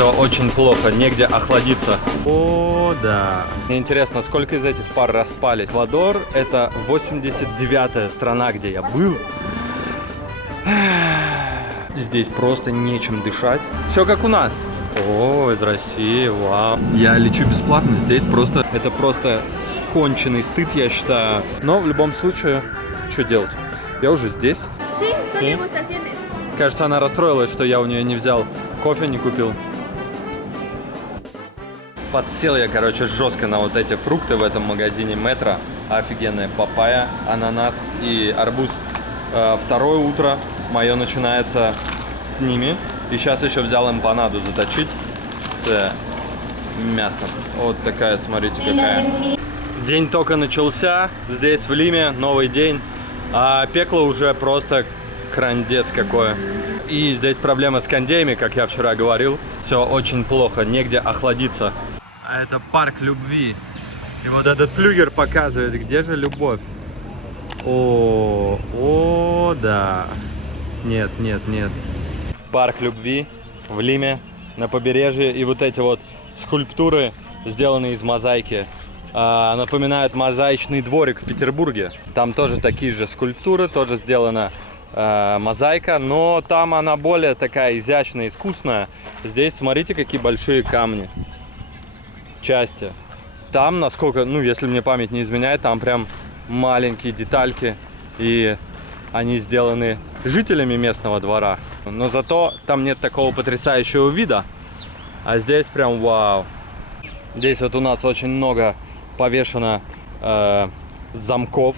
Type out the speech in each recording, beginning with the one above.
Все очень плохо, негде охладиться. О, да. Мне интересно, сколько из этих пар распались. Эквадор — это 89-я страна, где я был. Здесь просто нечем дышать. Все как у нас. О, из России, вау. Я лечу бесплатно. Здесь просто... Это просто конченый стыд, я считаю. Но в любом случае, что делать? Я уже здесь. Кажется, она расстроилась, что я у нее не взял кофе, не купил. Подсел я, короче, жестко на вот эти фрукты в этом магазине Метро. Офигенная папайя, ананас и арбуз. Второе утро мое начинается с ними. И сейчас еще взял эмпанаду заточить с мясом. Вот такая, смотрите, какая. День только начался. Здесь в Лиме новый день. А пекло уже просто крандец какое. И здесь проблема с кондеями, как я вчера говорил. Все очень плохо, негде охладиться. А это парк любви. И вот этот флюгер показывает, где же любовь. О, да. Нет. Парк любви в Лиме, на побережье. И вот эти вот скульптуры, сделанные из мозаики, напоминают мозаичный дворик в Петербурге. Там тоже такие же скульптуры, тоже сделана мозаика, но там она более такая изящная, искусная. Здесь смотрите, какие большие камни. Части. Там, насколько, если мне память не изменяет, там прям маленькие детальки, и они сделаны жителями местного двора. Но зато там нет такого потрясающего вида, а здесь прям вау. Здесь вот у нас очень много повешено замков.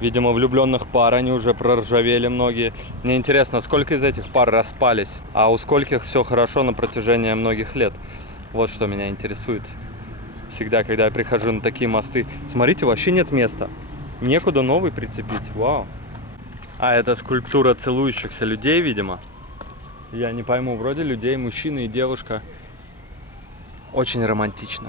Видимо, влюбленных пар, они уже проржавели многие. Мне интересно, сколько из этих пар распались, а у скольких все хорошо на протяжении многих лет. Вот что меня интересует. Всегда, когда я прихожу на такие мосты. Смотрите, вообще нет места. Некуда новый прицепить. Вау. А это скульптура целующихся людей, видимо. Я не пойму, вроде людей, мужчина и девушка. Очень романтично.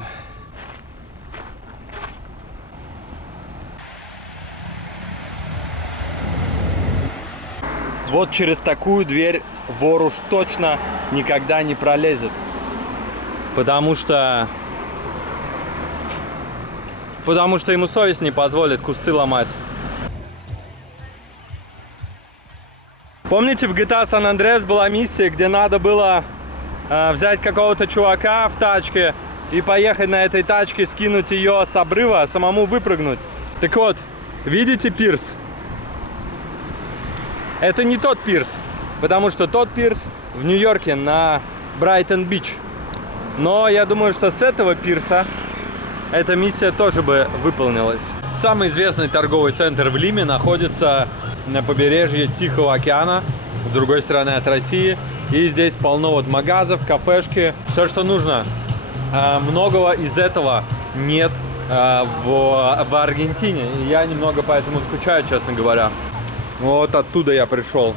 Вот через такую дверь вор уж точно никогда не пролезет. Потому что ему совесть не позволит кусты ломать. Помните, в GTA San Andreas была миссия, где надо было взять какого-то чувака в тачке и поехать на этой тачке, скинуть ее с обрыва, самому выпрыгнуть. Так вот, видите пирс? Это не тот пирс, потому что тот пирс в Нью-Йорке на Брайтон-Бич. Но я думаю, что с этого пирса эта миссия тоже бы выполнилась. Самый известный торговый центр в Лиме находится на побережье Тихого океана, с другой стороны от России. И здесь полно вот магазов, кафешки, все, что нужно. Многого из этого нет в Аргентине. И я немного поэтому скучаю, честно говоря. Вот оттуда я пришел.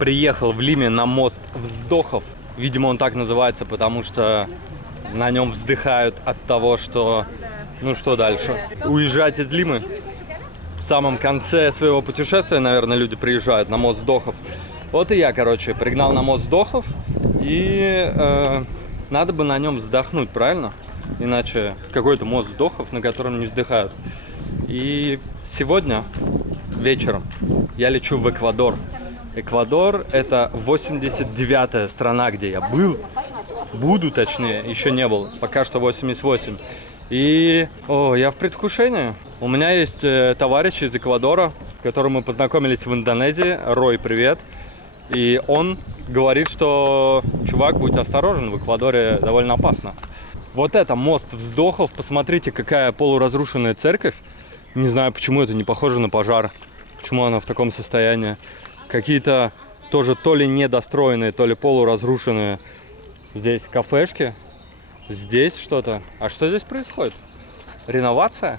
Приехал в Лиме на мост вздохов. Видимо, он так называется, потому что на нем вздыхают от того, что... Ну что дальше? Уезжать из Лимы? В самом конце своего путешествия, наверное, люди приезжают на мост вздохов. Вот и я, короче, пригнал на мост вздохов. И надо бы на нем вздохнуть, правильно? Иначе какой-то мост вздохов, на котором не вздыхают. И сегодня вечером я лечу в Эквадор. Эквадор — это 89-я страна, где я был. Буду, точнее, еще не был. Пока что 88. И я в предвкушении. У меня есть товарищ из Эквадора, с которым мы познакомились в Индонезии. Рой, привет. И он говорит, что, чувак, будь осторожен, в Эквадоре довольно опасно. Вот это мост вздохов. Посмотрите, какая полуразрушенная церковь. Не знаю, почему это не похоже на пожар. Почему она в таком состоянии. Какие-то тоже то ли недостроенные, то ли полуразрушенные здесь кафешки. Здесь что-то. А что здесь происходит? Реновация?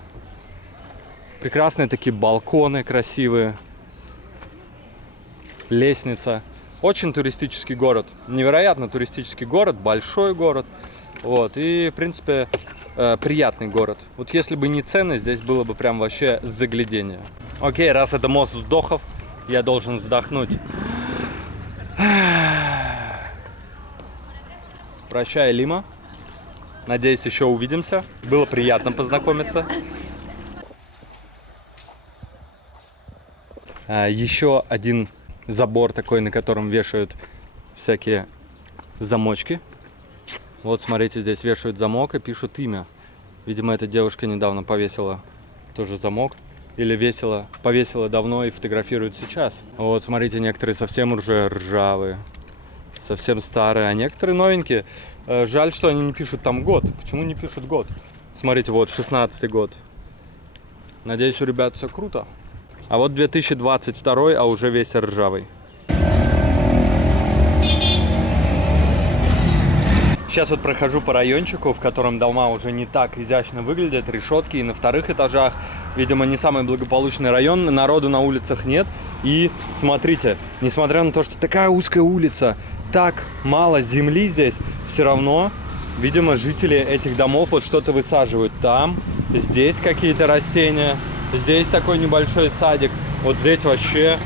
Прекрасные такие балконы красивые. Лестница. Очень туристический город. Невероятно туристический город. Большой город. Вот. И, в принципе, приятный город. Вот если бы не цены, здесь было бы прям вообще заглядение. Окей, раз это мост вздохов, я должен вздохнуть. Прощай, Лима. Надеюсь, еще увидимся. Было приятно познакомиться. Еще один забор такой, на котором вешают всякие замочки. Вот, смотрите, здесь вешают замок и пишут имя. Видимо, эта девушка недавно повесила тоже замок. Или повесила давно и фотографирует сейчас. Вот, смотрите, некоторые совсем уже ржавые. Совсем старые, а некоторые новенькие. Жаль, что они не пишут там год. Почему не пишут год? Смотрите, вот 16-й год. Надеюсь, у ребят все круто. А вот 2022, а уже весь ржавый. Сейчас вот прохожу по райончику, в котором дома уже не так изящно выглядят, решетки, и на вторых этажах, видимо, не самый благополучный район, народу на улицах нет. И смотрите, несмотря на то, что такая узкая улица, так мало земли здесь, все равно, видимо, жители этих домов вот что-то высаживают. Там, здесь какие-то растения, здесь такой небольшой садик, вот здесь вообще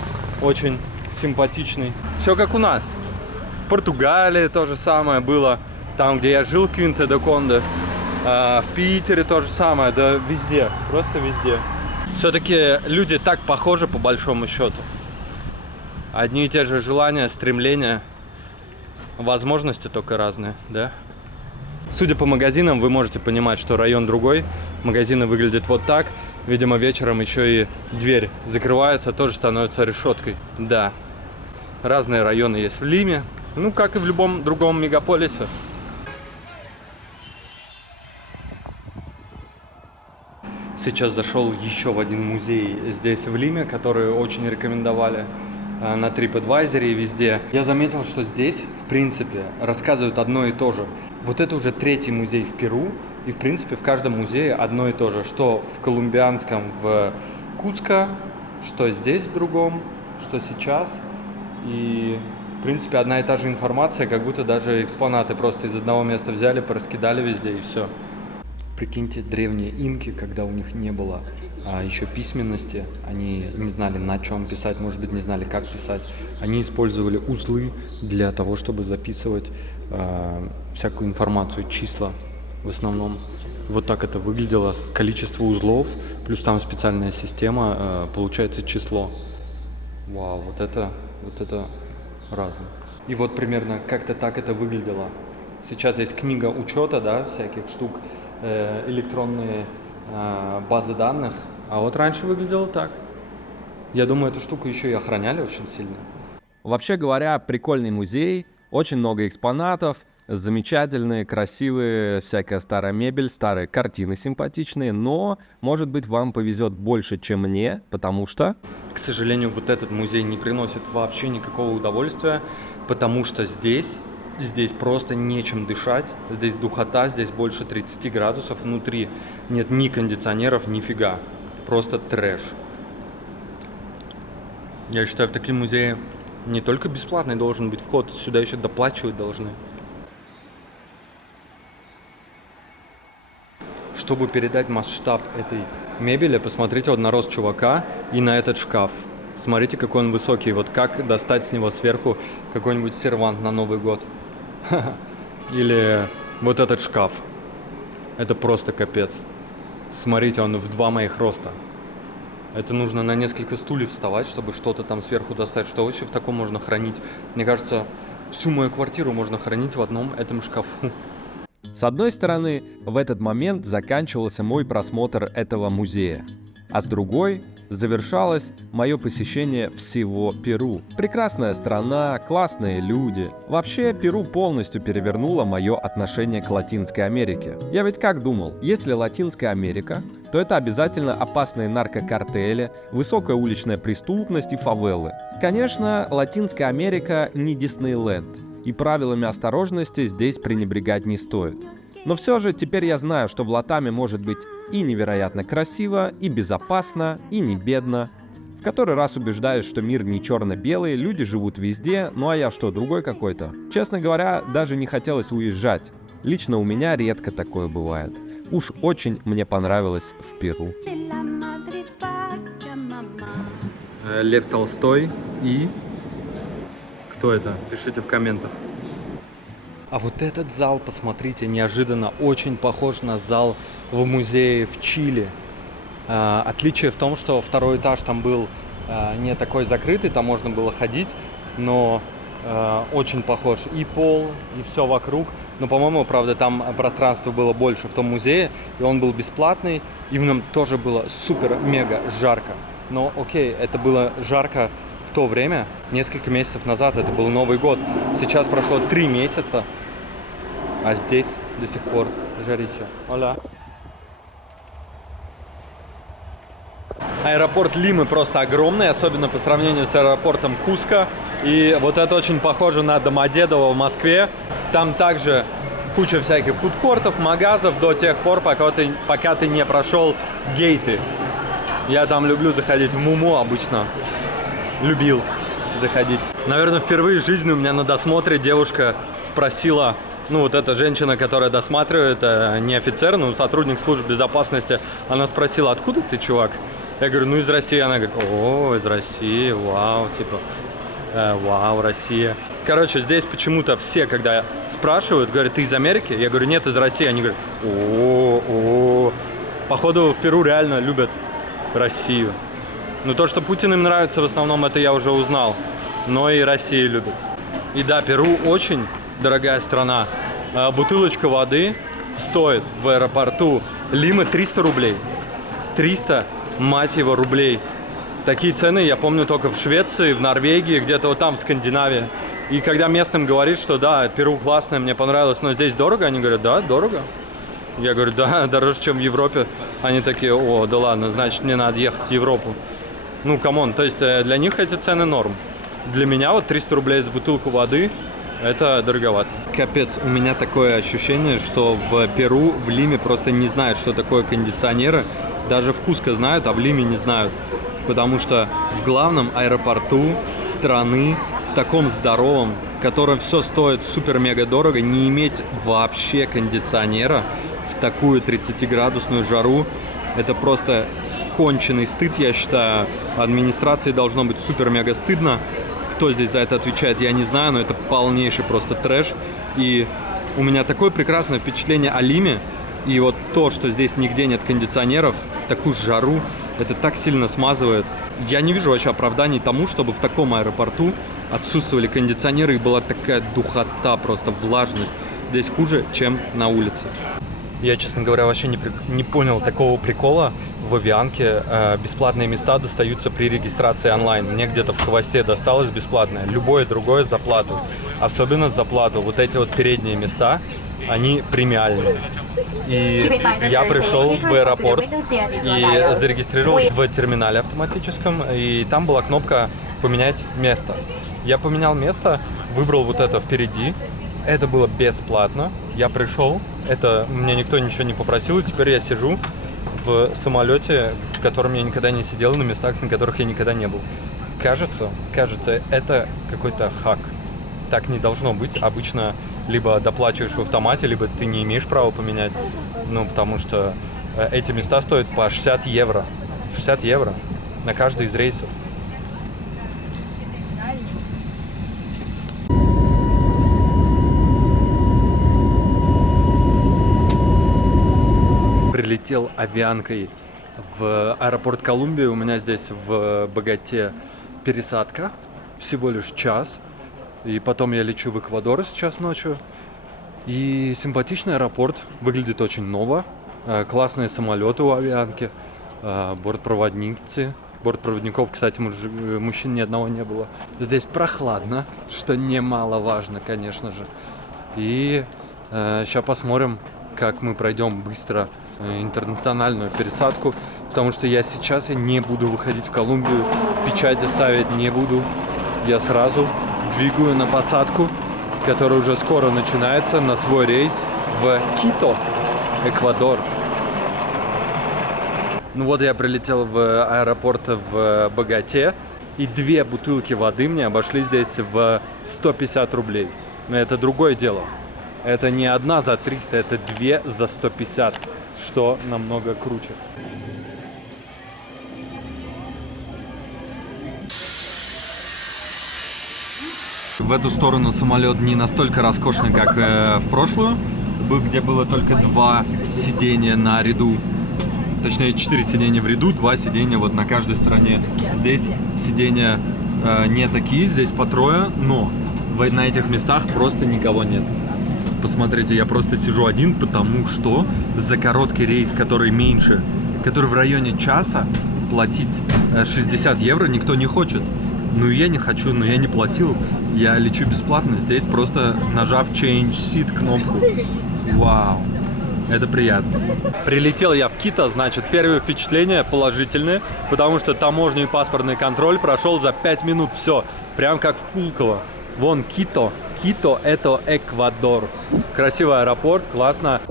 очень симпатичный. Все как у нас. В Португалии то же самое было. Там, где я жил, Квинта-де-Конде, в Питере то же самое, да везде, просто везде. Все-таки люди так похожи по большому счету. Одни и те же желания, стремления, возможности только разные, да? Судя по магазинам, вы можете понимать, что район другой. Магазины выглядят вот так. Видимо, вечером еще и дверь закрывается, тоже становится решеткой. Да, разные районы есть в Лиме, ну, как и в любом другом мегаполисе. Сейчас зашел еще в один музей здесь в Лиме, который очень рекомендовали на TripAdvisor и везде. Я заметил, что здесь, в принципе, рассказывают одно и то же. Вот это уже третий музей в Перу, и, в принципе, в каждом музее одно и то же. Что в колумбианском в Куско, что здесь в другом, что сейчас. И, в принципе, одна и та же информация, как будто даже экспонаты просто из одного места взяли, пораскидали везде и все. Прикиньте, древние инки, когда у них не было еще письменности, они не знали, на чем писать, может быть, не знали, как писать. Они использовали узлы для того, чтобы записывать всякую информацию, числа в основном. Вот так это выглядело. Количество узлов, плюс там специальная система, получается число. Вау, вот это разум. И вот примерно как-то так это выглядело. Сейчас есть книга учета, да, всяких штук, электронные базы данных, а вот раньше выглядело так. Я думаю, эту штуку еще и охраняли очень сильно. Вообще говоря, прикольный музей, очень много экспонатов, замечательные, красивые, всякая старая мебель, старые картины симпатичные, но, может быть, вам повезет больше, чем мне, потому что... К сожалению, вот этот музей не приносит вообще никакого удовольствия, потому что здесь просто нечем дышать, здесь духота, здесь больше 30 градусов, внутри нет ни кондиционеров, нифига, просто трэш. Я считаю, в такие музеи не только бесплатный должен быть вход, сюда еще доплачивать должны. Чтобы передать масштаб этой мебели, посмотрите вот на рост чувака и на этот шкаф. Смотрите, какой он высокий, вот как достать с него сверху какой-нибудь сервант на Новый год. Или вот этот шкаф. Это просто капец. Смотрите, он в 2 моих роста. Это нужно на несколько стульев вставать, чтобы что-то там сверху достать. Что вообще в таком можно хранить? Мне кажется, всю мою квартиру можно хранить в одном этом шкафу. С одной стороны, в этот момент заканчивался мой просмотр этого музея, а с другой завершалось мое посещение всего Перу. Прекрасная страна, классные люди. Вообще, Перу полностью перевернуло мое отношение к Латинской Америке. Я ведь как думал, если Латинская Америка, то это обязательно опасные наркокартели, высокая уличная преступность и фавелы. Конечно, Латинская Америка не Диснейленд, и правилами осторожности здесь пренебрегать не стоит. Но все же теперь я знаю, что в Латаме может быть и невероятно красиво, и безопасно, и не бедно. В который раз убеждаюсь, что мир не черно-белый, люди живут везде, ну а я что, другой какой-то? Честно говоря, даже не хотелось уезжать. Лично у меня редко такое бывает. Уж очень мне понравилось в Перу. Лев Толстой и... Кто это? Пишите в комментах. А вот этот зал, посмотрите, неожиданно очень похож на зал в музее в Чили. Отличие в том, что второй этаж там был не такой закрытый, там можно было ходить, но очень похож и пол, и все вокруг. Но, по-моему, правда, там пространства было больше в том музее, и он был бесплатный, и в нем тоже было супер-мега жарко. Но окей, это было жарко в то время, несколько месяцев назад, это был Новый год. Сейчас прошло 3 месяца, а здесь до сих пор жарища. Оля. Аэропорт Лимы просто огромный, особенно по сравнению с аэропортом Куско. И вот это очень похоже на Домодедово в Москве. Там также куча всяких фудкортов, магазов до тех пор, пока ты не прошел гейты. Я там люблю заходить в Муму обычно. Любил заходить. Наверное, впервые в жизни у меня на досмотре девушка спросила, ну вот эта женщина, которая досматривает, не офицер, но сотрудник служб безопасности, она спросила, откуда ты, чувак? Я говорю, ну из России. Она говорит, о, из России, вау, типа, вау, Россия. Короче, здесь почему-то все, когда спрашивают, говорят, ты из Америки? Я говорю, нет, из России. Они говорят, о. Походу в Перу реально любят Россию. Ну то, что Путин им нравится, в основном, это я уже узнал. Но и Россию любят. И да, Перу очень дорогая страна. Бутылочка воды стоит в аэропорту Лимы 300 рублей. 300, мать его, рублей. Такие цены я помню только в Швеции, в Норвегии, где-то вот там в Скандинавии. И когда местным говоришь, что да, Перу классное, мне понравилось, но здесь дорого, они говорят, да, дорого. Я говорю, да, дороже, чем в Европе. Они такие, о, да ладно, значит, мне надо ехать в Европу. Ну, камон, то есть для них эти цены норм. Для меня вот 300 рублей за бутылку воды – это дороговато. Капец, у меня такое ощущение, что в Перу, в Лиме просто не знают, что такое кондиционеры. Даже в Куско знают, а в Лиме не знают. Потому что в главном аэропорту страны, в таком здоровом, в котором все стоит супер-мега дорого, не иметь вообще кондиционера в такую 30-градусную жару, это просто конченый стыд, я считаю. Администрации должно быть супер-мега стыдно. Кто здесь за это отвечает, я не знаю, но это полнейший просто трэш. И у меня такое прекрасное впечатление о Лиме. И вот то, что здесь нигде нет кондиционеров, в такую жару, это так сильно смазывает. Я не вижу вообще оправданий тому, чтобы в таком аэропорту отсутствовали кондиционеры и была такая духота, просто влажность. Здесь хуже, чем на улице. Я, честно говоря, вообще не понял такого прикола. В Авианке бесплатные места достаются при регистрации онлайн. Мне где-то в хвосте досталось бесплатное. Любое другое за плату. Особенно за плату. Вот эти вот передние места, они премиальные. И я пришел в аэропорт и зарегистрировался в терминале автоматическом. И там была кнопка «Поменять место». Я поменял место, выбрал вот это впереди. Это было бесплатно. Я пришел, это мне никто ничего не попросил, и теперь я сижу в самолете, в котором я никогда не сидел, на местах, на которых я никогда не был. Кажется, это какой-то хак. Так не должно быть. Обычно либо доплачиваешь в автомате, либо ты не имеешь права поменять. Ну, потому что эти места стоят по 60 евро. 60 евро на каждый из рейсов. Прилетел авианкой в аэропорт Колумбии. У меня здесь в Боготе пересадка. Всего лишь час. И потом я лечу в Эквадор сейчас ночью. И симпатичный аэропорт. Выглядит очень ново. Классные самолеты у авианки. Бортпроводницы. Бортпроводников, кстати, мужчин ни одного не было. Здесь прохладно, что немаловажно, конечно же. И сейчас посмотрим, как мы пройдем быстро интернациональную пересадку, потому что я не буду выходить в Колумбию, печати ставить не буду. Я сразу двигаю на посадку, которая уже скоро начинается, на свой рейс в Кито, Эквадор. Ну вот я прилетел в аэропорт в Боготе, и 2 бутылки воды мне обошлись здесь в 150 рублей. Но это другое дело. Это не одна за 300, это 2 за 150, что намного круче. В эту сторону самолет не настолько роскошный, как в прошлую, где было только 2 сидения на ряду. Точнее, 4 сидения в ряду, 2 сидения вот на каждой стороне. Здесь сидения не такие, здесь по 3, но на этих местах просто никого нет. Посмотрите, я просто сижу один, потому что за короткий рейс, который меньше, который в районе часа, платить 60 евро никто не хочет. Ну я не хочу, но я не платил. Я лечу бесплатно здесь, просто нажав Change Seat кнопку. Вау, это приятно. Прилетел я в Кито, значит, первые впечатления положительные, потому что таможенный и паспортный контроль прошел за 5 минут. Все, прям как в Пулково. Вон Кито. Кито — это Эквадор. Красивый аэропорт, классно.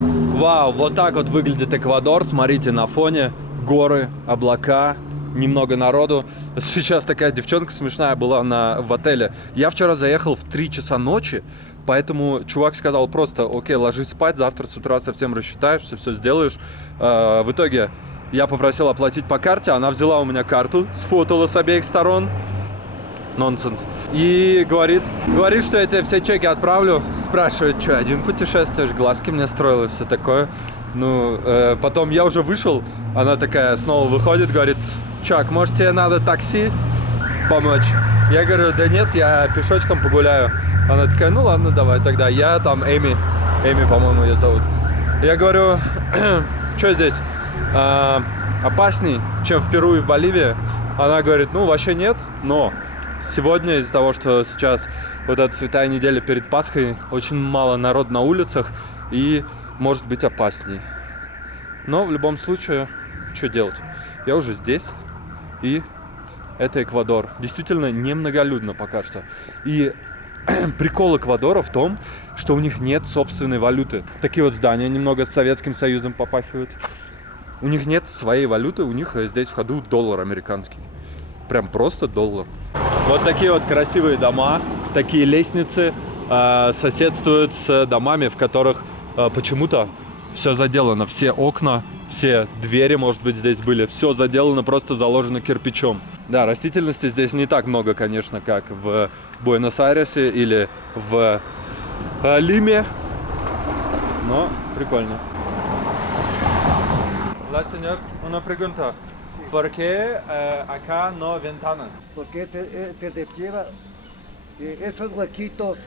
Вау, вот так вот выглядит Эквадор. Смотрите, на фоне горы, облака, немного народу. Сейчас такая девчонка смешная была в отеле. Я вчера заехал в 3 часа ночи, поэтому чувак сказал просто: окей, ложись спать, завтра с утра совсем рассчитаешься, все сделаешь. В итоге я попросил оплатить по карте, она взяла у меня карту, сфотала с обеих сторон. Нонсенс. И говорит, что я тебе все чеки отправлю. Спрашивает, что, один путешествуешь, глазки мне строила, все такое. Ну, потом я уже вышел, она такая снова выходит, говорит: Чак, может, тебе надо такси помочь? Я говорю: да нет, я пешочком погуляю. Она такая: ну ладно, давай тогда. Я там Эми, по-моему, ее зовут. Я говорю: что здесь опасней, чем в Перу и в Боливии? Она говорит: ну, вообще нет, но сегодня из-за того, что сейчас вот эта святая неделя перед Пасхой, очень мало народу на улицах и может быть опасней. Но в любом случае, что делать? Я уже здесь, и это Эквадор. Действительно немноголюдно пока что. И прикол Эквадора в том, что у них нет собственной валюты. Такие вот здания немного с Советским Союзом попахивают. У них нет своей валюты, у них здесь в ходу доллар американский. Прям просто доллар. Вот такие вот красивые дома, такие лестницы соседствуют с домами, в которых почему-то все заделано. Все окна, все двери, может быть, здесь были. Все заделано, просто заложено кирпичом. Да, растительности здесь не так много, конечно, как в Буэнос-Айресе или в Лиме. Но прикольно. La señor, una pregunta. ¿Por qué acá no ventanas? Porque este de piedra, esos huequitos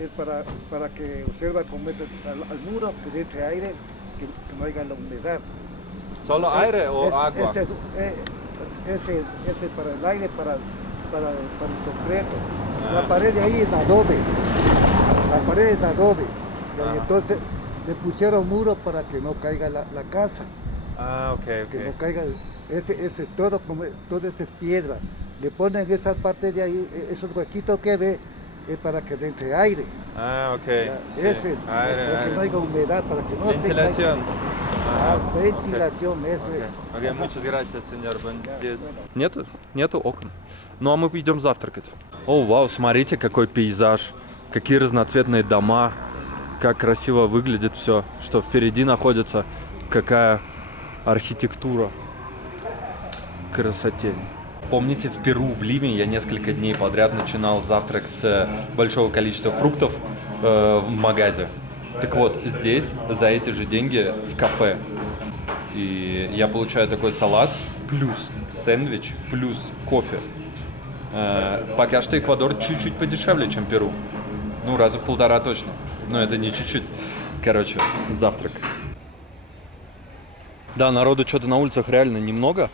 es para que observa como es al muro, que entre aire, que no haya la humedad. ¿Solo aire o agua? Ese para el aire, para el concreto. La pared de ahí es adobe. La pared es adobe. Y entonces le pusieron muro para que no caiga la casa. Ah, ok. Que no caiga. Ese todo es piedra. Le ponen esas partes de ahí, esos huequitos que ve, es para que entre aire. Ah, ok. Ese, para que no haya humedad, para que no Ventilación. Ventilación, okay. Eso es. Ok, muchas gracias, señor. Нету окон. Ну а мы идем завтракать. О, вау, смотрите, какой пейзаж. Какие разноцветные дома. Как красиво выглядит все, что впереди находится. Какая архитектура. Красоте. Помните, в Перу, в Лиме, я несколько дней подряд начинал завтрак с большого количества фруктов в магазе. Так вот, здесь за эти же деньги в кафе. И я получаю такой салат, плюс сэндвич, плюс кофе. Пока что Эквадор чуть-чуть подешевле, чем Перу. Ну, раза в 1,5 точно. Но это не чуть-чуть. Короче, завтрак. Да, народу что-то на улицах реально немного.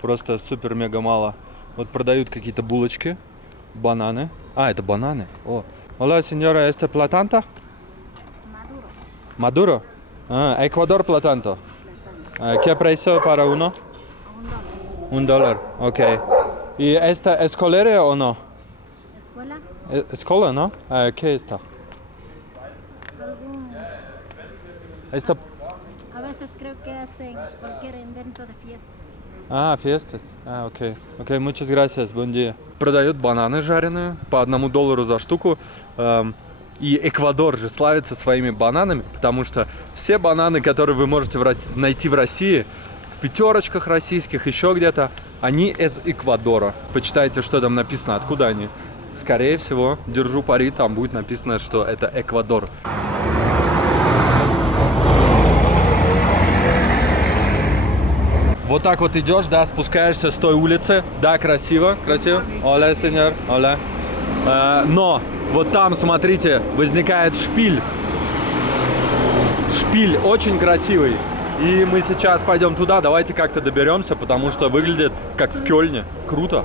Просто супер-мега мало. Вот продают какие-то булочки, бананы. А, это бананы. О. Hola, señora, ¿este platanta? Maduro. Ah, Ecuador platanta. ¿Qué precio para uno? $1. Ok. ¿Y esta escolera o no? ¿Escuela? Escuela, ¿no? ¿Qué está? Esta... A veces creo que hacen cualquier invento de fiestas. А, fiestas. А, окей. Окей, muchas gracias, buen día. Продает бананы жареные по $1 за штуку. И Эквадор же славится своими бананами, потому что все бананы, которые вы можете найти в России, в пятерочках российских, еще где-то. Они из Эквадора. Почитайте, что там написано, откуда они. Скорее всего, держу пари, там будет написано, что это Эквадор. Вот так вот идешь, да, спускаешься с той улицы. Да, красиво, красиво. Оля, сеньор, оля. Но вот там, смотрите, возникает шпиль. Шпиль очень красивый. И мы сейчас пойдем туда, давайте как-то доберемся, потому что выглядит как в Кёльне. Круто.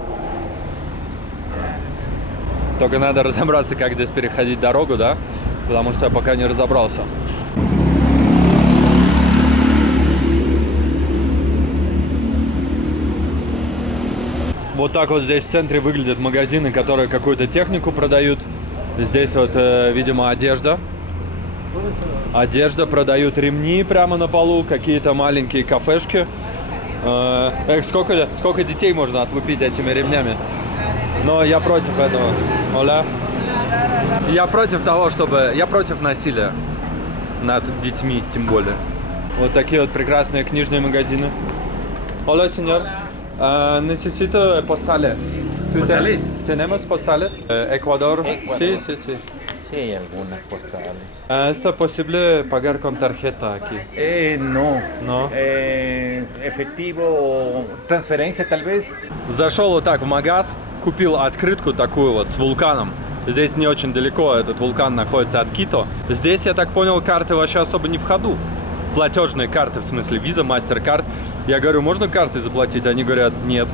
Только надо разобраться, как здесь переходить дорогу, да? Потому что я пока не разобрался. Вот так вот здесь в центре выглядят магазины, которые какую-то технику продают. Здесь вот, видимо, одежда. Одежда, продают ремни прямо на полу, какие-то маленькие кафешки. Сколько детей можно отлупить этими ремнями? Но я против этого. Оля? Я против того, я против насилия над детьми, тем более. Вот такие вот прекрасные книжные магазины. Hola, señor. Necesito postales. ¿Postales? ¿Tenemos postales? Ecuador. Sí, sí, sí. Sí, hay algunas postales. ¿Es posible pagar con tarjeta aquí? No. No. Efectivo o transferencia tal vez. Зашел вот так в магаз, купил открытку такую вот с вулканом. Здесь не очень далеко, этот вулкан находится от Кито. Здесь, я так понял, карты вообще особо не в ходу. Платежные карты, в смысле Visa, MasterCard. Я говорю, можно картой заплатить? Они говорят, нет.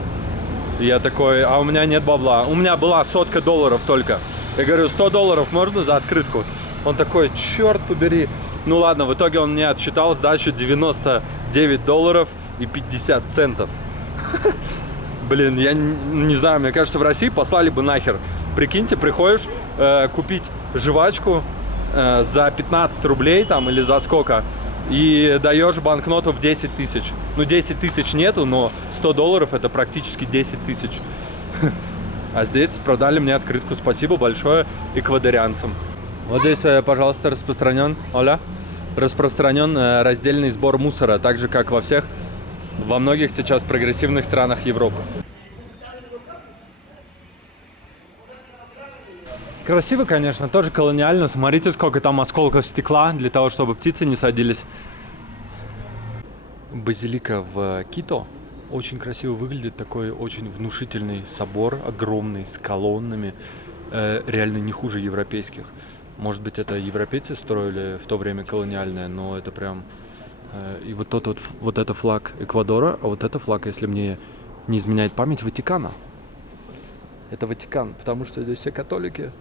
Я такой, а у меня нет бабла. У меня была $100 только. Я говорю, $100 можно за открытку? Он такой, черт побери. Ну ладно, в итоге он мне отсчитал сдачу $99.50. Блин, я не знаю, мне кажется, в России послали бы нахер. Прикиньте, приходишь купить жвачку за 15 рублей там или за сколько, и даешь банкноту в 10 тысяч. Ну, 10 тысяч нету, но $100 это практически 10 тысяч. А здесь продали мне открытку. Спасибо большое эквадорянцам. Вот здесь, пожалуйста, распространен раздельный сбор мусора, так же, как во многих сейчас прогрессивных странах Европы. Красиво, конечно, тоже колониально. Смотрите, сколько там осколков стекла для того, чтобы птицы не садились. Базилика в Кито очень красиво выглядит. Такой очень внушительный собор, огромный, с колоннами. Реально не хуже европейских. Может быть, это европейцы строили в то время колониальное, но это прям... И вот это флаг Эквадора, а вот это флаг, если мне не изменяет память, Ватикана. Это Ватикан, потому что здесь все католики.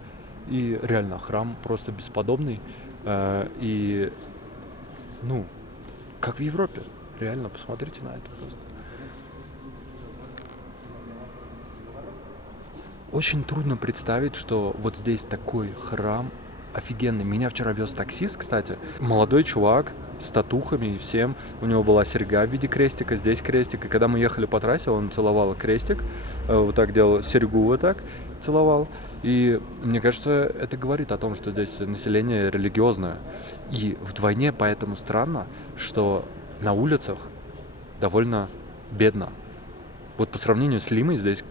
И реально храм просто бесподобный. И, ну, как в Европе. Реально, посмотрите на это просто. Очень трудно представить, что вот здесь такой храм офигенный. Меня вчера вез таксист, кстати. Молодой чувак с татухами и всем. У него была серьга в виде крестика, здесь крестик. И когда мы ехали по трассе, он целовал крестик. Вот так делал, серьгу вот так целовал. И мне кажется, это говорит о том, что здесь население религиозное. И вдвойне поэтому странно, что на улицах довольно бедно. Вот по сравнению с Лимой здесь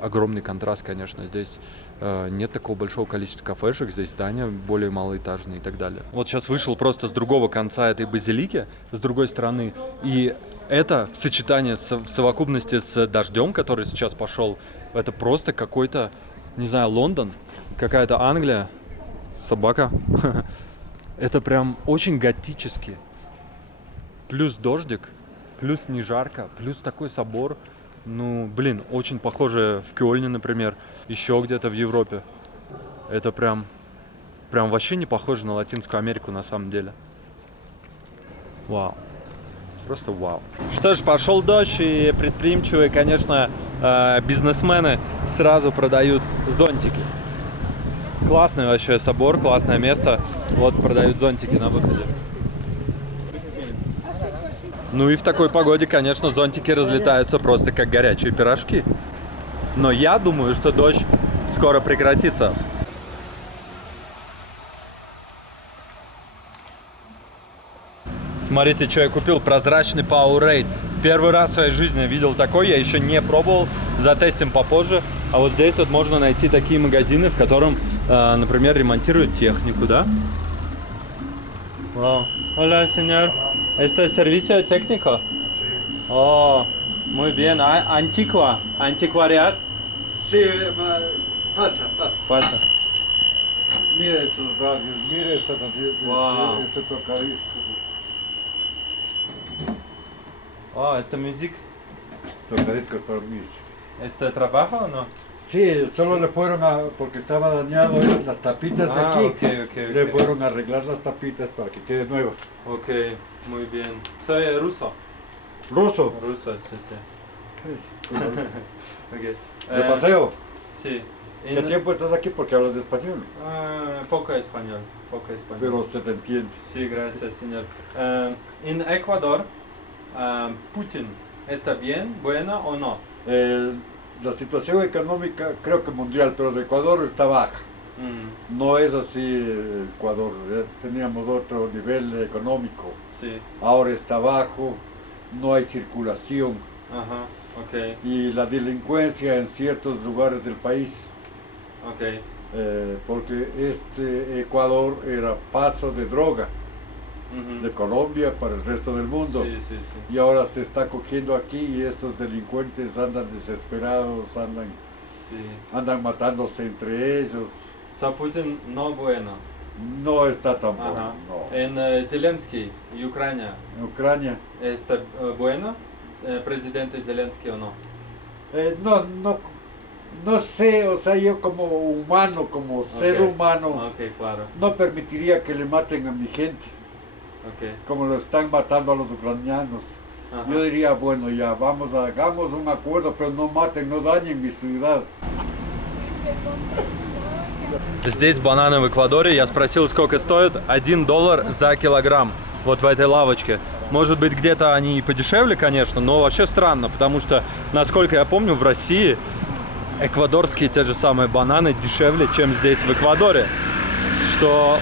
огромный контраст, конечно. Здесь нет такого большого количества кафешек, здесь здания более малоэтажные и так далее. Вот сейчас вышел просто с другого конца этой базилики, с другой стороны. И это в сочетании в совокупности с дождем, который сейчас пошел, это просто какой-то, не знаю, Лондон, какая-то Англия, собака. Это прям очень готически. Плюс дождик, плюс не жарко, плюс такой собор. Ну, блин, очень похоже в Кёльне, например, еще где-то в Европе. Это прям вообще не похоже на Латинскую Америку на самом деле. Вау. Просто вау. Что ж, пошел дождь, и предприимчивые, конечно, бизнесмены сразу продают зонтики. Классный вообще собор, классное место. Вот продают зонтики на выходе. Ну и в такой погоде, конечно, зонтики разлетаются просто как горячие пирожки. Но я думаю, что дождь скоро прекратится. Смотрите, что я купил. Прозрачный Powerade. Первый раз в своей жизни видел такой, я еще не пробовал, затестим попозже. А вот здесь вот можно найти такие магазины, в котором, например, ремонтируют технику, да? Wow. Hola, señor. ¿Esto es servicio técnico? Oh, muy bien. Antigua, anticuariat. Sí, pasa, pasa. Pasa. Mira esos radios, mira Wow. ese tocadiscos. Oh, ¿esta música? Tocadiscos para mí. ¿Este trabajo o no? Sí, solo le fueron porque estaba dañado las tapitas de aquí. Le fueron a arreglar las tapitas para que quede nueva. Ok, muy bien. Soy ruso. Ruso, Ruso, sí, sí. Okay. de paseo. Sí. ¿Qué tiempo estás aquí? Porque hablas de español, Poco español, poco español. pero se te entiende. Sí, gracias, señor. En Ecuador, Putin, ¿está bien, bueno o no? La situación económica creo que mundial, pero de Ecuador está baja. Mm, No es así Ecuador, teníamos otro nivel económico. sí, Ahora está bajo, no hay circulación ajá, ok, y la delincuencia en ciertos lugares del país, ok. porque este Ecuador era paso de droga Ujú. de Colombia para el resto del mundo. Sí, sí, sí. Y ahora se está cogiendo aquí y estos delincuentes andan desesperados, Sí. andan matándose entre ellos. So Putin no bueno. No está tan bueno. Ajá. No. En Zelensky, Ucrania, En Ucrania, ¿está bueno? ¿Presidente Zelensky o no? no sé, o sea, yo como humano, como ser Ok. humano, Ok, claro, no permitiría que le maten a mi gente, ok. como lo están matando a los ucranianos. Ajá. Yo diría, bueno, ya hagamos un acuerdo, pero no maten, no dañen mi ciudad. Здесь бананы в Эквадоре. Я спросил, сколько стоит. $1 за килограмм. Вот в этой лавочке. Может быть, где-то они и подешевле, конечно, но вообще странно, потому что, насколько я помню, в России эквадорские те же самые бананы дешевле, чем здесь в Эквадоре. Что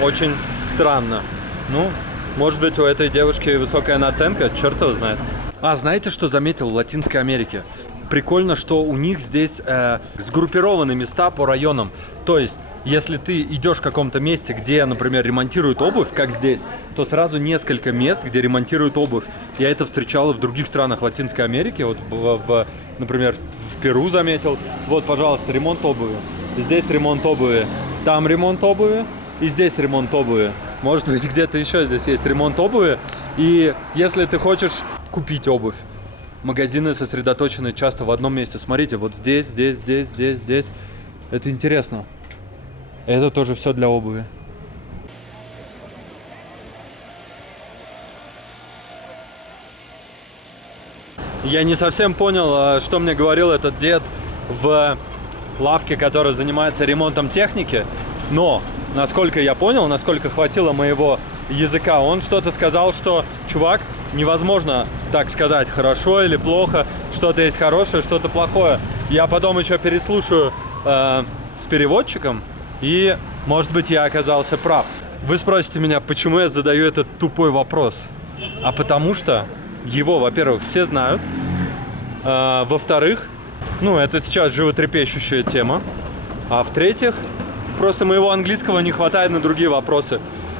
очень странно. Ну, может быть, у этой девушки высокая наценка, черт его знает. А знаете, что заметил в Латинской Америке? Прикольно, что у них здесь сгруппированы места по районам. То есть, если ты идешь в каком-то месте, где, например, ремонтируют обувь, как здесь, то сразу несколько мест, где ремонтируют обувь. Я это встречал и в других странах Латинской Америки. Вот, например, в Перу заметил. Вот, пожалуйста, ремонт обуви. Здесь ремонт обуви, там ремонт обуви и здесь ремонт обуви. Может быть, где-то еще здесь есть ремонт обуви. И если ты хочешь купить обувь, магазины сосредоточены часто в одном месте. Смотрите, вот здесь. Это интересно. Это тоже все для обуви. Я не совсем понял, что мне говорил этот дед в лавке, которая занимается ремонтом техники. Но, насколько я понял, насколько хватило моего языка, он что-то сказал, что, чувак, невозможно так сказать, хорошо или плохо, что-то есть хорошее, что-то плохое. Я потом еще переслушаю с переводчиком, и, может быть, я оказался прав. Вы спросите меня, почему я задаю этот тупой вопрос? А потому что его, во-первых, все знают, во-вторых, это сейчас животрепещущая тема, а в-третьих, просто моего английского не хватает на другие вопросы.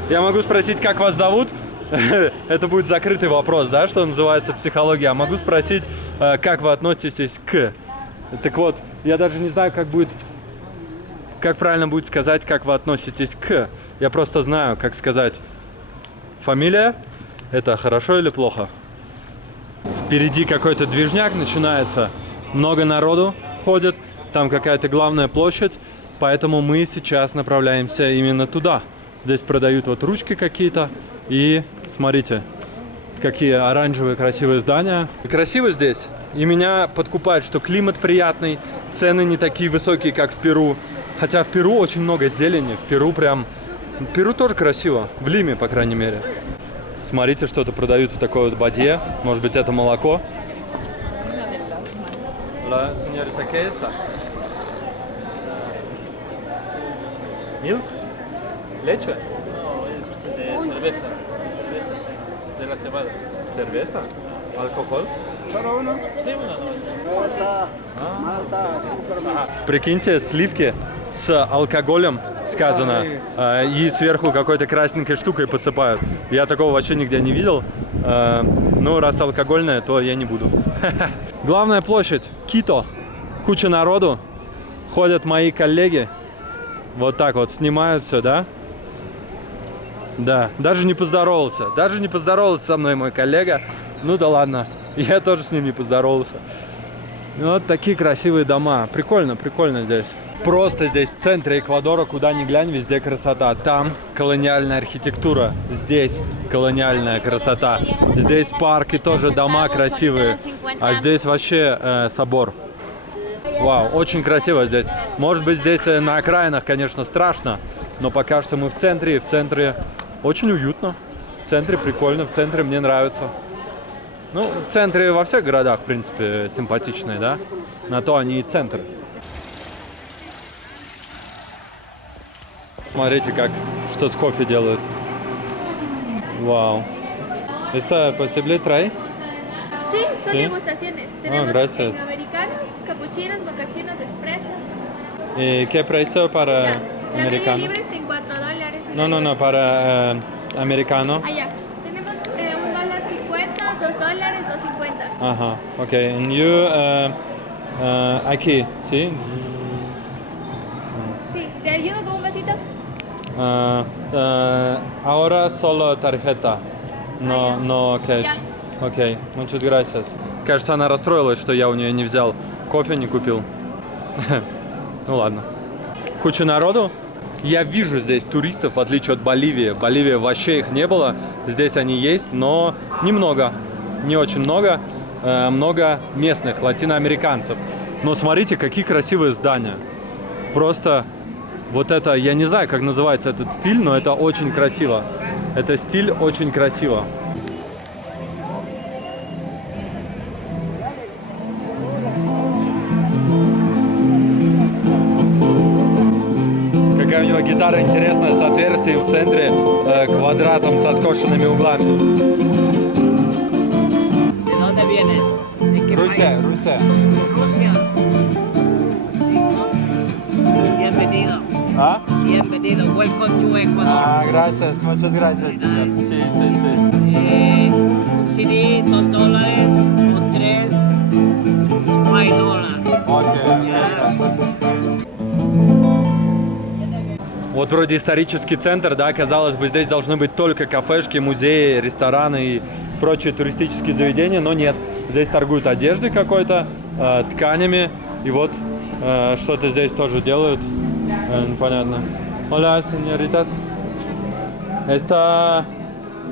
Я могу спросить, как вас зовут? Это будет закрытый вопрос, да, что называется психология. А могу спросить, как вы относитесь к. Так вот, я даже не знаю, как правильно будет сказать, как вы относитесь к. Я просто знаю, как сказать. Фамилия? Это хорошо или плохо? Впереди какой-то движняк начинается. Много народу ходит. Там какая-то главная площадь. Поэтому мы сейчас направляемся именно туда. Здесь продают вот ручки какие-то. И смотрите, какие оранжевые красивые здания. Красиво здесь. И меня подкупает, что климат приятный, цены не такие высокие, как в Перу. Хотя в Перу очень много зелени. В Перу тоже красиво. В Лиме, по крайней мере. Смотрите, что-то продают в такой вот бадье. Может быть, это молоко. Hola, señorita, ¿qué es esto? Milk? Leche? No, es de cerveza de la cebada. Cerveza? Алкоголь? Прикиньте, сливки с алкоголем сказано, и сверху какой-то красненькой штукой посыпают. Я такого вообще нигде не видел. Ну, раз алкогольное, то я не буду. Главная площадь Кито. Куча народу. Ходят мои коллеги. Вот так вот снимают все, да? Да, даже не поздоровался. Даже не поздоровался со мной мой коллега. Ну да ладно, я тоже с ним не поздоровался. Вот такие красивые дома. Прикольно, прикольно здесь. Просто здесь, в центре Эквадора, куда ни глянь, везде красота. Там колониальная архитектура, здесь колониальная красота. Здесь парк и тоже дома красивые. А здесь вообще собор. Вау, очень красиво здесь. Может быть, здесь на окраинах, конечно, страшно, но пока что мы в центре, и в центре очень уютно. В центре прикольно, в центре мне нравится. Ну, центры во всех городах, в принципе, симпатичные, да? На то они и центры. Смотрите, как что с кофе делают. Вау. ¿Está posible traer? Sí, son Sí. degustaciones. Tenemos gracias. americanos, capuchinos, mocachinos, expresos. ¿Y qué precio para Ya. La media americano? libre está en $4. No, no, no, para americano. Allá. Tenemos $1.50, $2, $2.50. Ajá, ok. And you, aquí, ¿sí? Sí, ¿te ayudo con un vasito? Ahora solo tarjeta, no cash. Ya. Окей, muchas gracias. Кажется, она расстроилась, что я у нее не взял кофе, не купил. Ну ладно. Куча народу. Я вижу здесь туристов, в отличие от Боливии. В Боливии вообще их не было. Здесь они есть, но немного. Не очень много. Много местных, латиноамериканцев. Но смотрите, какие красивые здания. Просто вот это, я не знаю, как называется этот стиль, но это очень красиво. Это стиль очень красиво. Какая у него гитара интересная, с отверстием в центре, квадратом со скошенными углами. ¿De dónde vienes? ¿De qué Rusia, país? Rusia. Rusia. Bienvenido. А? Bienvenido. Welcome to Ecuador. Gracias, muchas gracias. Nice. Sí, sí, sí. Un CD, $2 o 3, $5. Вот вроде исторический центр, да, казалось бы, здесь должны быть только кафешки, музеи, рестораны и прочие туристические заведения, но нет. Здесь торгуют одеждой какой-то, тканями, и вот что-то здесь тоже делают, непонятно. Hola, señoritas. Esta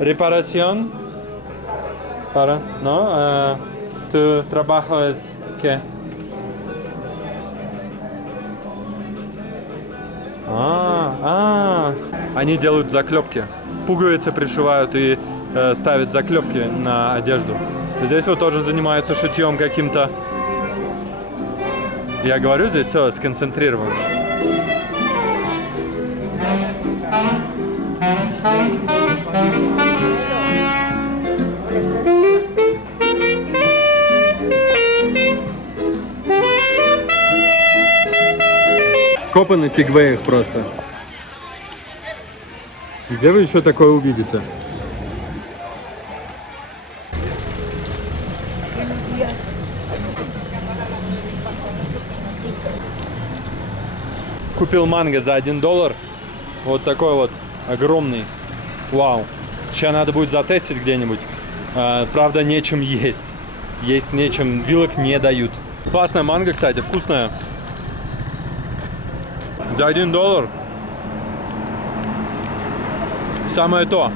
reparación para, ¿no? Tu trabajo es ¿qué? Они делают заклепки. Пуговицы пришивают и ставят заклепки на одежду. Здесь вот тоже занимаются шитьем каким-то. Я говорю, здесь все сконцентрировано. Копы на сегвеях просто. Где вы еще такое увидите? Купил манго за $1. Вот такой вот огромный. Вау. Сейчас надо будет затестить где-нибудь. Правда, нечем есть. Есть нечем. Вилок не дают. Классная манго, кстати, вкусная. За $1 самое то.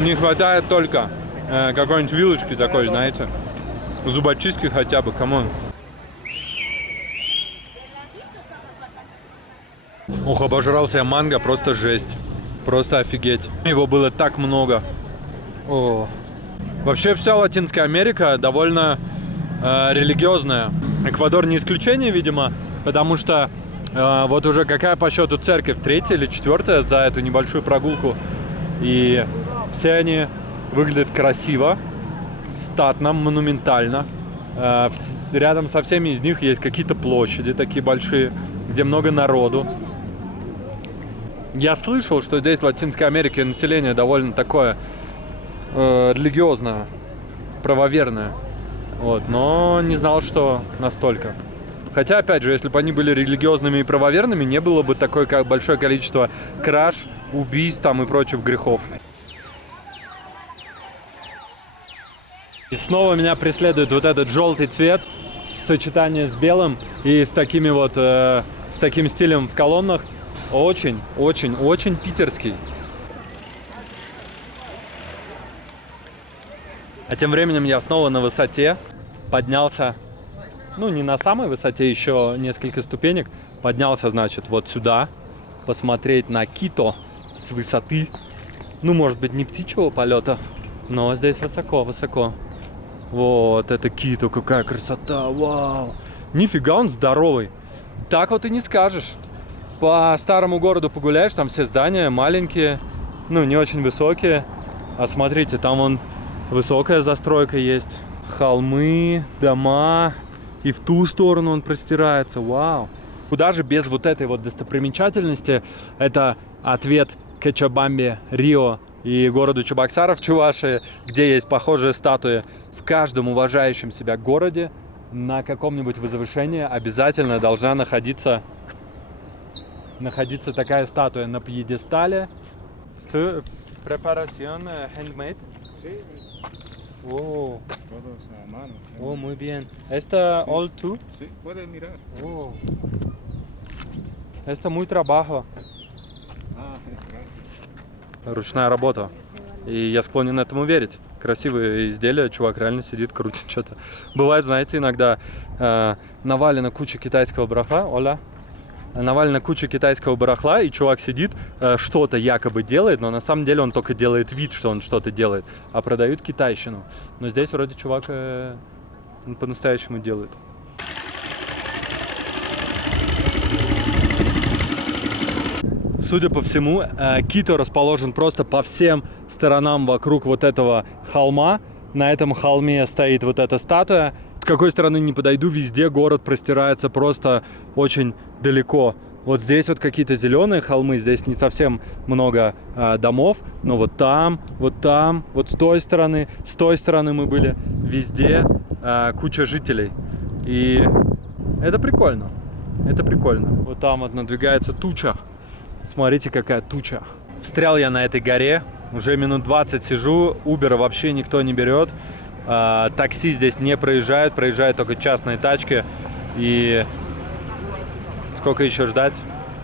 Не хватает только какой-нибудь вилочки такой, знаете. Зубочистки хотя бы, камон. Ох, обожрался я манго, просто жесть. Просто офигеть. Его было так много. О. Вообще вся Латинская Америка довольно религиозная. Эквадор не исключение, видимо, потому что вот уже какая по счету церковь? 3-я или 4-я за эту небольшую прогулку. И все они выглядят красиво. статно, монументально. Рядом со всеми из них есть какие-то площади такие большие, где много народу. Я слышал, что здесь в Латинской Америке население довольно такое религиозное, правоверное. Вот, но не знал, что настолько. Хотя, опять же, если бы они были религиозными и правоверными, не было бы такое большое количество краж, убийств там и прочих грехов. И снова меня преследует вот этот желтый цвет, сочетание с белым и с такими вот, с таким стилем в колоннах. Очень, очень, очень питерский. А тем временем я снова на высоте поднялся, ну не на самой высоте, еще несколько ступенек. Поднялся, значит, вот сюда, посмотреть на Кито с высоты. Ну, может быть, не птичьего полета, но здесь высоко, высоко. Вот, это Кито, какая красота, вау. Нифига он здоровый. Так вот и не скажешь. По старому городу погуляешь, там все здания маленькие, ну, не очень высокие. А смотрите, там вон высокая застройка есть. Холмы, дома. И в ту сторону он простирается, вау. Куда же без вот этой вот достопримечательности? Это ответ Кочабамбе, Рио и городу Чебоксары в Чувашии, где есть похожие статуи. В каждом уважающем себя городе на каком-нибудь возвышении обязательно должна находиться такая статуя на пьедестале. Preparación handmade? Sí, Oh, todos a mano. oh, muy bien. ¿Esta Sí. all too? Sí, puedes mirar. Oh. Это muy trabajo. Gracias. Ручная работа. И я склонен этому верить. Красивые изделия, чувак реально сидит, крутит что-то. Бывает, знаете, иногда навалена куча китайского барахла. Оля. Навалена куча китайского барахла, и чувак сидит, что-то якобы делает, но на самом деле он только делает вид, что он что-то делает. А продают китайщину. Но здесь вроде чувак по-настоящему делает. Судя по всему, Кито расположен просто по всем сторонам вокруг вот этого холма. На этом холме стоит вот эта статуя. С какой стороны не подойду, везде город простирается просто очень далеко. Вот здесь вот какие-то зеленые холмы, здесь не совсем много домов, но вот там, вот с той стороны мы были, везде куча жителей. И это прикольно, это прикольно. Вот там вот надвигается туча. Смотрите, какая туча. Встрял я на этой горе, уже минут 20 сижу, Uber вообще никто не берет, такси здесь не проезжают, проезжают только частные тачки. И сколько еще ждать,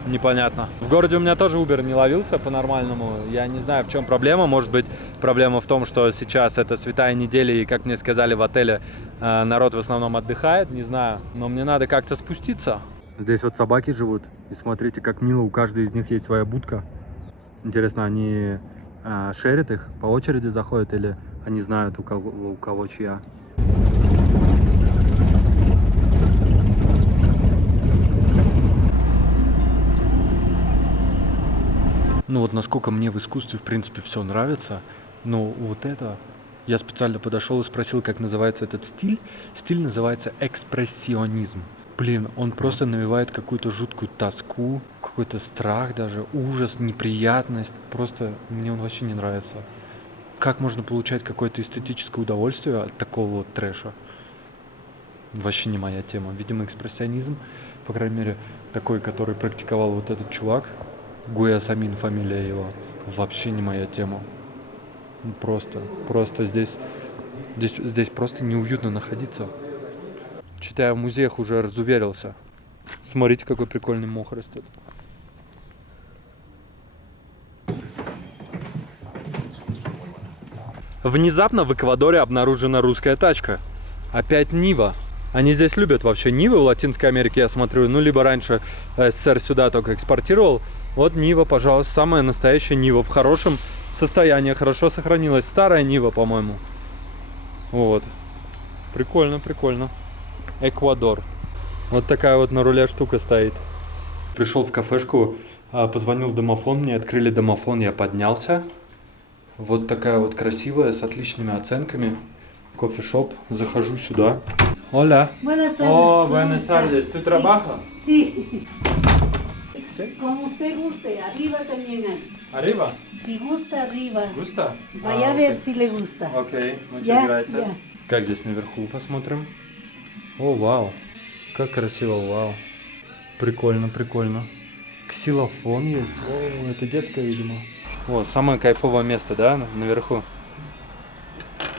непонятно. В городе у меня тоже Uber не ловился по-нормальному, я не знаю, в чем проблема. Может быть, проблема в том, что сейчас это святая неделя, и, как мне сказали в отеле, народ в основном отдыхает, не знаю, но мне надо как-то спуститься. Здесь вот собаки живут, и смотрите, как мило, у каждой из них есть своя будка. Интересно, они шерят их, по очереди заходят, или они знают, у кого чья? Ну вот насколько мне в искусстве, в принципе, все нравится, но вот это... Я специально подошел и спросил, как называется этот стиль. Стиль называется экспрессионизм. Блин, он просто навевает какую-то жуткую тоску, какой-то страх даже, ужас, неприятность. Просто мне он вообще не нравится. Как можно получать какое-то эстетическое удовольствие от такого вот трэша? Вообще не моя тема. Видимо, экспрессионизм, по крайней мере, такой, который практиковал вот этот чувак, Гуясамин фамилия его, вообще не моя тема. Просто здесь просто неуютно находиться. Читая в музеях, уже разуверился. Смотрите, какой прикольный мох растет. Внезапно в Эквадоре обнаружена русская тачка. Опять Нива. Они здесь любят вообще Нивы в Латинской Америке, я смотрю. Ну, либо раньше СССР сюда только экспортировал. Вот Нива, пожалуйста, самая настоящая Нива. В хорошем состоянии, хорошо сохранилась. Старая Нива, по-моему. Вот. Прикольно, прикольно. Эквадор. Вот такая вот на руле штука стоит. Пришел в кафешку, позвонил в домофон, мне открыли домофон, я поднялся. Вот такая вот красивая, с отличными оценками. кофешоп, захожу сюда. Hola. Buenas tardes. Oh, ¿cómo buenas está? tardes. ¿Tú Sí. trabajas? Sí. Sí. Como usted guste, arriba también hay. Arriba. Si gusta, arriba. Gusta? Vaya a ver si le gusta. Окей, muchas Ya, gracias. ya. Как здесь наверху посмотрим? О, вау. Как красиво, вау. Прикольно, прикольно. Ксилофон есть. О, это детское, видимо. О, самое кайфовое место, да, наверху.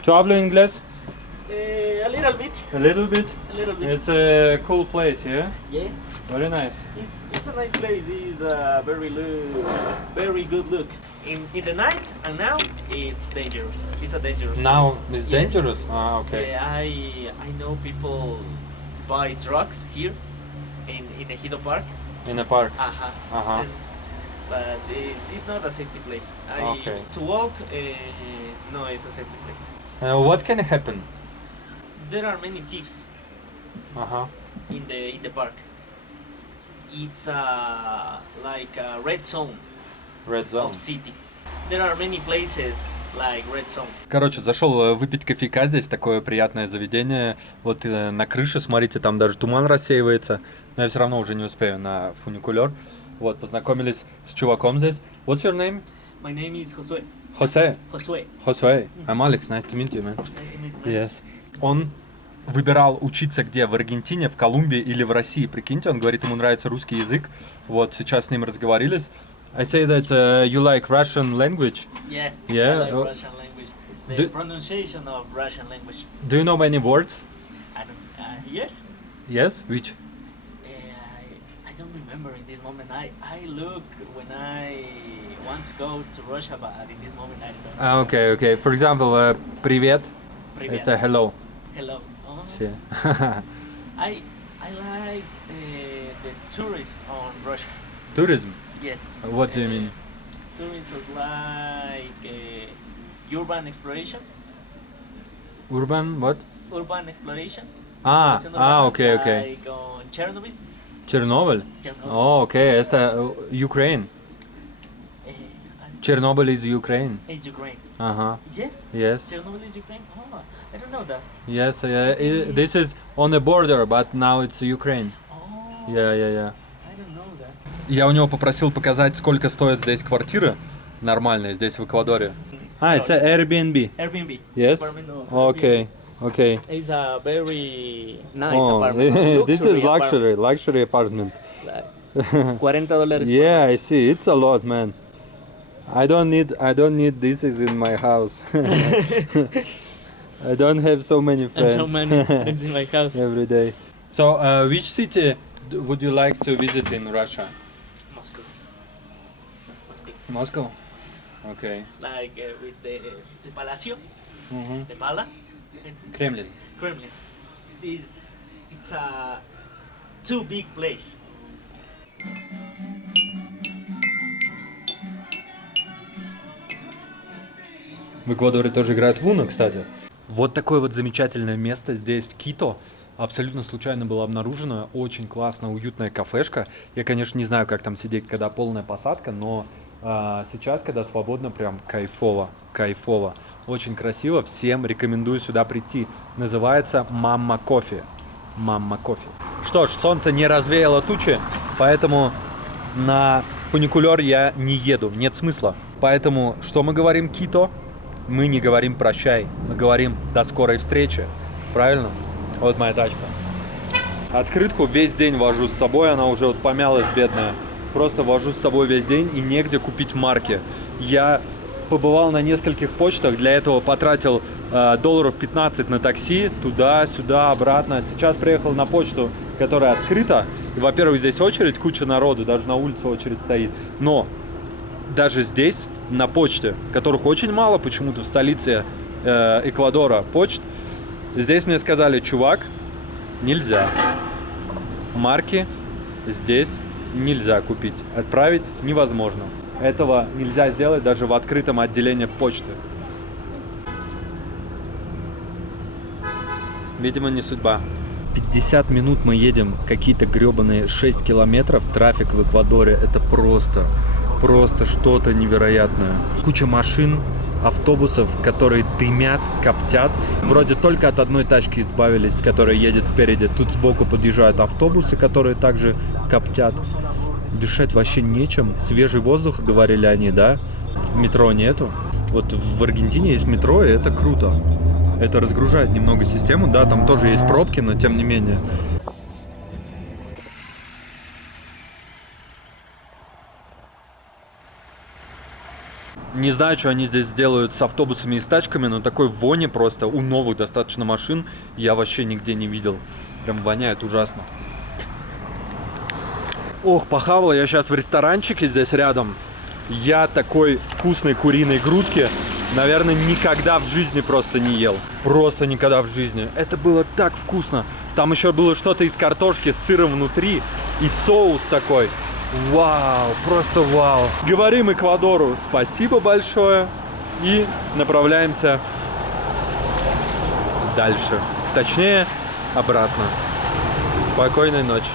¿Tú hablas inglés? A little bit. A little bit. A little bit. It's a cool place, yeah? Yeah. Very nice. It's a nice place. It's a very good look. In the night and now it's dangerous. It's a dangerous Now place. it's Yes. dangerous? Ah, okay. Yeah, I know people buy drugs here in the Ejido Park. In a park. Uh-huh. And- But it's not a safety place. Okay. To walk, no, it's a safety place. What can happen? There are many thieves Ага. in the park. It's like a red zone Red zone. of city. There are many places like red zone. Короче, зашел выпить кофейка, здесь такое приятное заведение. Вот на крыше, смотрите, там даже туман рассеивается. Но я все равно уже не успею на фуникулер. Вот, познакомились с чуваком здесь. What's your name? My name is Josue. Jose. Josue. Jose. I'm Alex. Nice to meet you, man. Nice to meet you. Yes. Он выбирал учиться где? В Аргентине, в Колумбии или в России. Прикиньте, он говорит, ему нравится русский язык. Вот, сейчас с ним разговорились. I say that you like Russian language. Yeah. Yeah, I like oh. Russian language. The Do- pronunciation of Russian language. Do you know any words? I don't. Yes. Yes? Which? I don't remember in this moment. I look when I want to go to Russia, but in this moment I don't. Ah, okay, okay. For example, привет. Привет. Это hello. Hello. Oh. Sí. I like the tourism on Russia. Tourism. Yes. What do you mean? Tourism is like urban exploration. Urban, what? Urban exploration. Ah, Exploración ah, urbana, okay, okay. Like on Chernobyl. Chernobyl? Chernobyl. Oh, okay. Это Ukraine. Chernobyl is Ukraine. It's Ukraine. Uh-huh. Yes. Yes. Chernobyl is Ukraine. Oh, I don't know that. Yes, this is on the border, but now it's Ukraine. Oh. Yeah. I don't know that. Я у него попросил показать, сколько стоят здесь квартиры нормальные здесь в Эквадоре. Ah, it's a Airbnb. Airbnb. Yes? Apartment of Okay, okay. It's a very nice Oh, apartment. this is luxury apartment. Apartment. $40 Yeah, I see. It's a lot, man. I don't need this is in my house. I don't have so many and friends. so many friends in my house. every day. So, which city would you like to visit in Russia? Moscow. Moscow. Okay. Like with the Palacio, Mhm. the palace, Kremlin. Kremlin. It's a too big place. В Эквадоре тоже играют в Уно, кстати. Вот такое вот замечательное место здесь, в Кито. Абсолютно случайно было обнаружено. Очень классная, уютная кафешка. Я, конечно, не знаю, как там сидеть, когда полная посадка, но сейчас, когда свободно, прям кайфово. Кайфово. Очень красиво. Всем рекомендую сюда прийти. Называется Мамма Кофе. Мамма Кофе. Что ж, солнце не развеяло тучи, поэтому на фуникулер я не еду. Нет смысла. Поэтому, что мы говорим, Кито? Мы не говорим прощай, мы говорим до скорой встречи. Правильно? Вот моя тачка. Открытку весь день вожу с собой, она уже вот помялась, бедная. Просто вожу с собой весь день и негде купить марки. Я побывал на нескольких почтах, для этого потратил долларов 15 на такси, туда-сюда, обратно. Сейчас приехал на почту, которая открыта. И, во-первых, здесь очередь, куча народу, даже на улице очередь стоит. Но даже здесь, на почте, которых очень мало почему-то в столице Эквадора почт, здесь мне сказали: чувак, нельзя. Марки здесь нельзя купить. Отправить невозможно. Этого нельзя сделать даже в открытом отделении почты. Видимо, не судьба. 50 минут мы едем, какие-то гребаные 6 километров. Трафик в Эквадоре — это просто что-то невероятное. Куча машин, автобусов, которые дымят, коптят. Вроде только от одной тачки избавились, которая едет спереди. Тут сбоку подъезжают автобусы, которые также коптят. Дышать вообще нечем. Свежий воздух, говорили они, да? Метро нету. Вот в Аргентине есть метро, и это круто. Это разгружает немного систему. Да, там тоже есть пробки, но тем не менее. Не знаю, что они здесь сделают с автобусами и с тачками, но такой вони просто у новых достаточно машин я вообще нигде не видел. Прям воняет ужасно. Ох, похавал я сейчас в ресторанчике здесь рядом. Я такой вкусной куриной грудки, наверное, никогда в жизни просто не ел. Просто никогда в жизни. Это было так вкусно. Там еще было что-то из картошки с сыром внутри и соус такой. Вау, просто вау. Говорим Эквадору спасибо большое и направляемся дальше. Точнее, обратно. Спокойной ночи.